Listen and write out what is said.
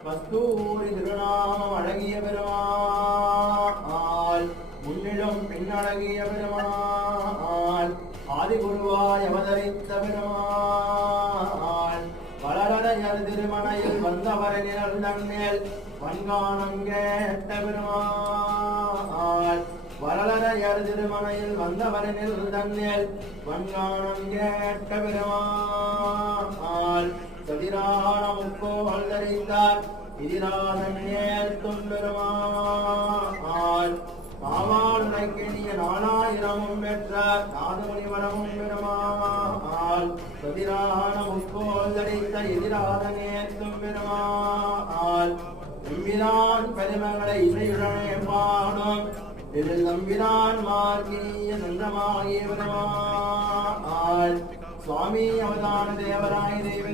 கஸ்தூரி திருநாமம் அழகிய பெருமாள் முன்னிலும் பின்னழகிய பெருமாள் ஆதிகுருவாய் அவதரித்த பெருமாள் வளரடையர் திருமணையில் வந்தவரனில் தன்மேல் வன்கானம் கேட்ட பெருமாள் வளரடையர் திருமணையில் வந்தவரனில் தன்மேல் வன்கானம் கேட்ட பெருமாள் சதிரான முக்கோள் தரித்தார் எதிராதன் ஏற்கும் பெருமாள் நாவால் உரைக்கெணிய 4000 பெற்ற நாதமுனிவரமும் பெருமாள் சதிரான முக்கோள் தரித்த எதிராதன் ஏற்கும் பெருமாள் எம்பிரான் பெருமகளை இசையுடனே பாடும் இதில் நம்பிரான் மார்கிய நன்றமாகிய பெருமாள் சுவாமி அவதான தேவராய தேவ